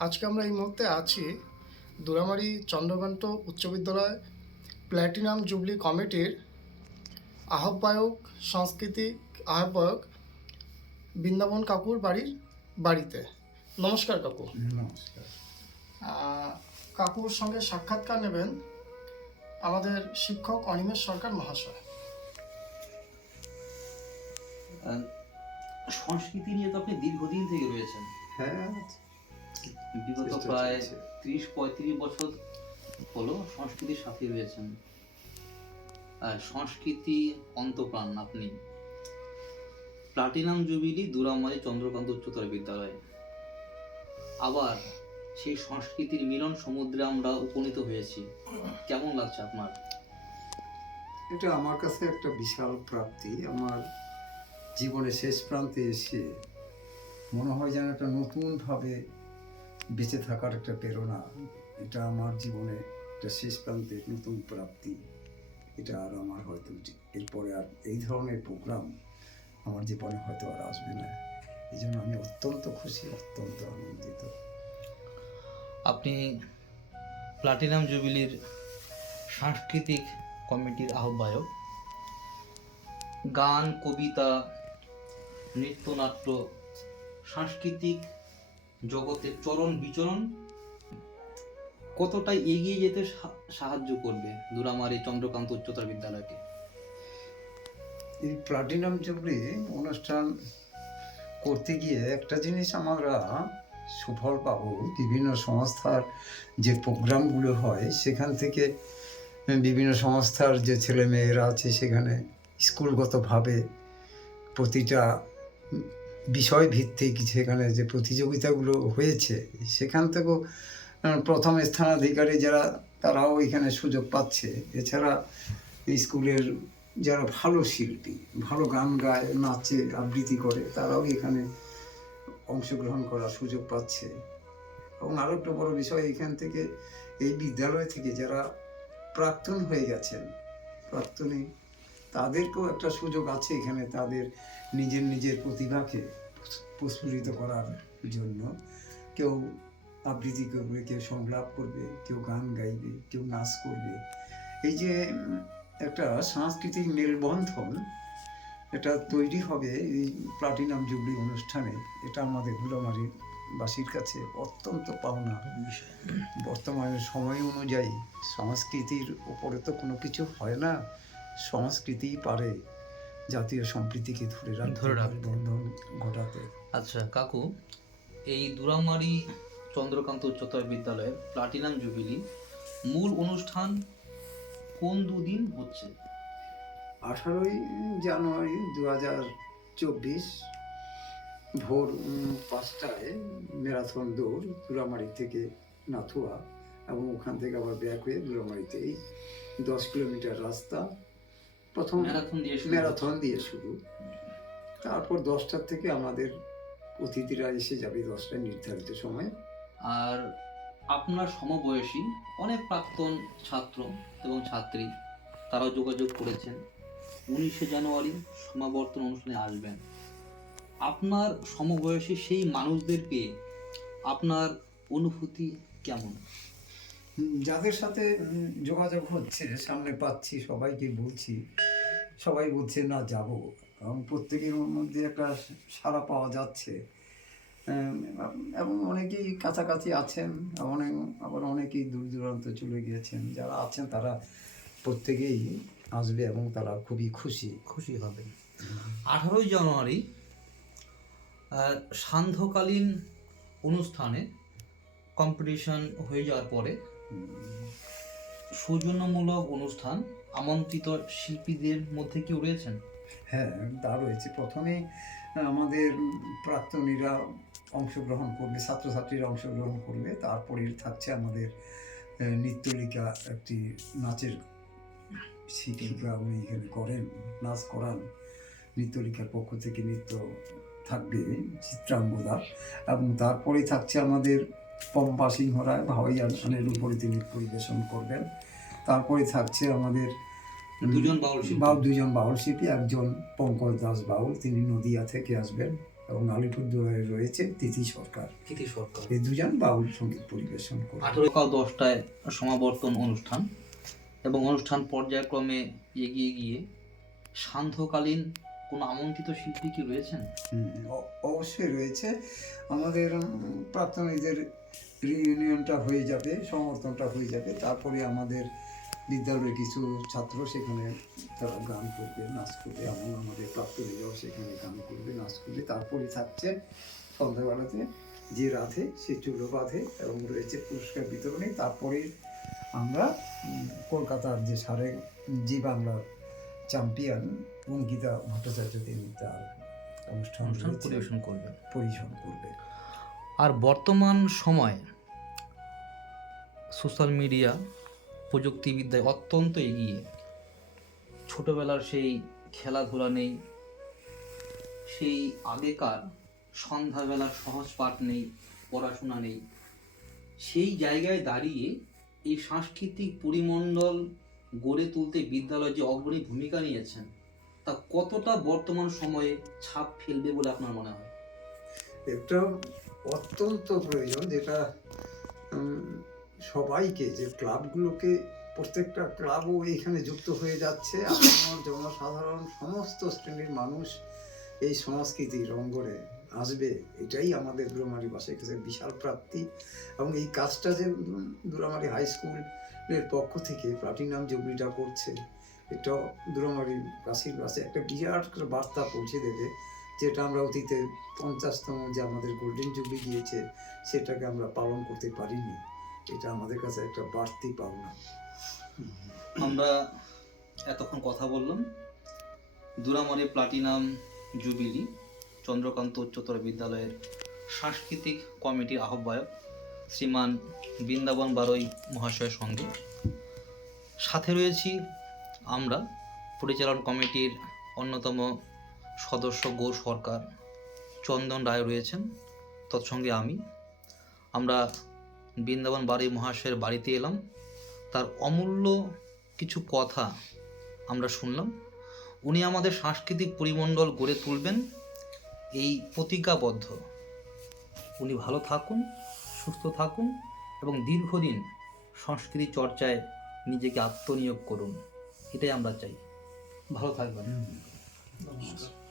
আজকে আমরা এই মুহূর্তে আছি দুরামারি চন্দ্রকান্ত উচ্চ বিদ্যালয় প্ল্যাটিনাম জুবলি কমিটির আহ্বায়ক, সাংস্কৃতিক আহ্বায়ক বৃন্দাবন কাকুর বাড়িতে। নমস্কার কাকু। নমস্কার। কাকুর সঙ্গে সাক্ষাৎকার নেবেন আমাদের শিক্ষক অনিমেষ সরকার মহাশয়। সংস্কৃতি নিয়ে তো আপনি দীর্ঘদিন থেকে রয়েছেন। হ্যাঁ, বিগত প্রায় 30-35 বছর হলো সংস্কৃতির সাথে রয়েছেন। সংস্কৃতি অন্তপ্রাণ আপনি। প্লাটিনাম জুবিলি দুরামারি চন্দ্রকান্ত উচ্চতর বিদ্যালয়, আবার সেই সংস্কৃতির মিলন সমুদ্রে আমরা উপনীত হয়েছি। কেমন লাগছে আপনার? এটা আমার কাছে একটা বিশাল প্রাপ্তি। আমার জীবনের শেষ প্রান্তে এসে মনে হয় যেন একটা নতুনভাবে বেঁচে থাকার একটা প্রেরণা। এটা আমার জীবনে একটা শেষ প্রান্তে নতুন প্রাপ্তি। এটা আর আমার হয়তো এরপরে আর এই ধরনের প্রোগ্রাম আমার জীবনে হয়তো আর আসবে না। এই জন্য আমি অত্যন্ত খুশি, অত্যন্ত আনন্দিত। আপনি প্লাটিনাম জুবিলির সাংস্কৃতিক কমিটির আহ্বায়ক। গান, কবিতা, নৃত্যনাট্য, সাংস্কৃতিক জগতের চরণ বিচরণ কতটা এগিয়ে যেতে সাহায্য করবে দুরামারি চন্দ্রকান্ত উচ্চতর বিদ্যালয়কে? এই প্লাটিনাম জুবলি অনুষ্ঠান করতে গিয়ে একটা জিনিস আমরা সুফল পাবো। বিভিন্ন সংস্থার যে প্রোগ্রামগুলো হয় সেখান থেকে বিভিন্ন সংস্থার যে ছেলে মেয়েরা আছে সেখানে স্কুলগতভাবে প্রতিটা বিষয় ভিত্তিক সেখানে যে প্রতিযোগিতাগুলো হয়েছে সেখান থেকেও প্রথম স্থানাধিকারী যারা তারাও এখানে সুযোগ পাচ্ছে। এছাড়া স্কুলের যারা ভালো শিল্পী, ভালো গান গায়, নাচে, আবৃত্তি করে, তারাও এখানে অংশগ্রহণ করার সুযোগ পাচ্ছে। এবং আরও একটা বড় বিষয়, এখান থেকে এই বিদ্যালয় থেকে যারা প্রাক্তন হয়ে গেছেন, প্রাক্তনী, তাদেরকেও একটা সুযোগ আছে এখানে তাদের নিজের প্রতিভাকে প্রস্ফুটিত করার জন্য। কেউ আবৃত্তি করবে, কেউ সংলাপ করবে, কেউ গান গাইবে, কেউ নাচ করবে। এই যে একটা সাংস্কৃতিক মেলবন্ধন এটা তৈরি হবে এই প্লাটিনাম জুবলি অনুষ্ঠানে, এটা আমাদের দুরামারিবাসীর কাছে অত্যন্ত পাওনা বিষয়। বর্তমানে সময় অনুযায়ী সংস্কৃতির উপরে তো কোনো কিছু হয় না, সংস্কৃতিই পারে জাতীয় সম্প্রীতিকে ধরে রাখতে, বন্ধন ঘটাতে। আচ্ছা কাকু, এই দুরামারি চন্দ্রকান্ত উচ্চতর বিদ্যালয়ের প্লাটিনাম জুবিলি মূল অনুষ্ঠান কোন দুদিন হচ্ছে? 18ই জানুয়ারি 2024 ভোর 5টায় ম্যারাথন দৌড় দুরামারি থেকে নাথুয়া, এবং ওখান থেকে আবার ব্যাক হয়ে দুরামারিতে এই 10 কিলোমিটার রাস্তা। প্রথম ম্যারাথন দিয়ে শুরু। তারপর 10টার থেকে আমাদের অতিথিরা এসে যাবে 10টায় নির্ধারিত সময়। আর আপনার সমবয়সী অনেক প্রাক্তন ছাত্র এবং ছাত্রী তারাও যোগাযোগ করেছেন 19শে জানুয়ারি সমাবর্তন অনুষ্ঠানে আসবেন। আপনার সমবয়সী সেই মানুষদের পেয়ে আপনার অনুভূতি কেমন? যাদের সাথে যোগাযোগ হচ্ছে, সামনে পাচ্ছি, সবাইকে বলছি, সবাই বলছে না যাব, এবং প্রত্যেকের মধ্যে একটা সাড়া পাওয়া যাচ্ছে। এবং অনেকেই কাছাকাছি আছেন, আবার অনেকেই দূর দূরান্ত চলে গিয়েছেন। যারা আছেন তারা প্রত্যেকেই আসবে এবং তারা খুবই খুশি হবে। 18ই জানুয়ারি সান্ধ্যকালীন অনুষ্ঠানে কম্পিটিশন হয়ে যাওয়ার পরে সৌজন্যমূলক অনুষ্ঠান আমন্ত্রিত শিল্পীদের মধ্যে কেউ রয়েছেন? হ্যাঁ, তা রয়েছে। প্রথমে আমাদের প্রাক্তনীরা অংশগ্রহণ করবে, ছাত্রছাত্রীরা অংশগ্রহণ করবে। তারপরে থাকছে আমাদের নৃত্যলিকা, একটি নাচের শিক্ষিকা, উনি এখানে করেন, নাচ করান। নৃত্যলিকার পক্ষ থেকে নৃত্য থাকবে, চিত্রাঙ্গদা। এবং তারপরে থাকছে আমাদের পম্পা সিংহ রায়, ভাওয়াই আসনের উপরে তিনি পরিবেশন করবেন। তারপরে থাকছে আমাদের দুজন বাউল শিল্পী, একজন পঙ্কজ দাস বাউল, তিনি নদিয়া থেকে আসবেন। এবং আলিপুরদুয়ারে রয়েছে তিথি সরকার। তিথি সরকার। এই দুজন বাউল সঙ্গীত পরিবেশন করে। 18:10টায় সমাবর্তন অনুষ্ঠান, এবং অনুষ্ঠান পর্যায়ক্রমে এগিয়ে গিয়ে সান্ধ্যকালীন কোনো আমন্ত্রিত শিল্পী কি রয়েছেন? অবশ্যই রয়েছে। আমাদের প্রাক্তনীদের রিইউনিয়নটা হয়ে যাবে, সমর্থনটা হয়ে যাবে, তারপরে আমাদের বিদ্যালয়ের কিছু ছাত্র সেখানে তারা গান করবে, নাচ করবে, এবং আমাদের প্রাক্তনীরাও সেখানে গান করবে, নাচ করবে। তারপরে থাকছে সন্ধ্যাবেলাতে যে রাধে সে চুলো বাঁধে, এবং রয়েছে পুরস্কার বিতরণী। তারপরে আমরা কলকাতার যে জি বাংলার চ্যাম্পিয়ন অঙ্কিতা ভট্টাচার্য তিনি তার অনুষ্ঠান পরিবেশন করবে। আর বর্তমান সময় সোশ্যাল মিডিয়া প্রযুক্তিবিদ্যায় অত্যন্ত এগিয়ে। ছোটবেলার সেই খেলাধুলা নেই, সেই আগেকার সন্ধ্যাবেলার সহজ পাঠ নেই, পড়াশোনা নেই। সেই জায়গায় দাঁড়িয়ে এই সাংস্কৃতিক পরিমণ্ডল গড়ে তুলতে বিদ্যালয় যে অগ্রণী ভূমিকা নিয়েছেন, তা কতটা বর্তমান সময়ে ছাপ ফেলবে বলে আপনার মনে হয়? একটা অত্যন্ত প্রয়োজন, যেটা সবাইকে, যে ক্লাবগুলোকে, প্রত্যেকটা ক্লাবও এখানে যুক্ত হয়ে যাচ্ছে। আমার জনসাধারণ সমস্ত শ্রেণীর মানুষ এই সংস্কৃতির অঙ্গনে আসবে, এটাই আমাদের দুরামারিবাসীর কাছে বিশাল প্রাপ্তি। এবং এই কাজটা যে দুরামারি হাই স্কুলের পক্ষ থেকে প্লাটিনাম জুবলিটা করছে, এটা দুরামারিবাসীর কাছে একটা বিরাট বার্তা পৌঁছে দেবে, যেটা আমরা অতীতে 50তম যে আমাদের গোল্ডেন জুবলি গিয়েছে সেটাকে আমরা পালন করতে পারিনি। এটা আমাদের কাছে একটা বাড়তি পাওনা। আমরা এতক্ষণ কথা বললাম দুরামারি প্লাটিনাম জুবিলি চন্দ্রকান্ত উচ্চতর বিদ্যালয়ের সাংস্কৃতিক কমিটির আহ্বায়ক শ্রীমান বৃন্দাবন বারৈ মহাশয়ের সঙ্গে। সাথে রয়েছি আমরা পরিচালন কমিটির অন্যতম সদস্য গৌর সরকার, চন্দন রায় রয়েছেন, তৎসঙ্গে আমরা বৃন্দাবন বারৈ মহাশয়ের বাড়িতে এলাম। তার অমূল্য কিছু কথা আমরা শুনলাম। উনি আমাদের সাংস্কৃতিক পরিমণ্ডল গড়ে তুলবেন, এই প্রতিজ্ঞাবদ্ধ। উনি ভালো থাকুন, সুস্থ থাকুন, এবং দীর্ঘদিন সংস্কৃতি চর্চায় নিজেকে আত্মনিয়োগ করুন, এটাই আমরা চাই। ভালো থাকবেন। নমস্কার।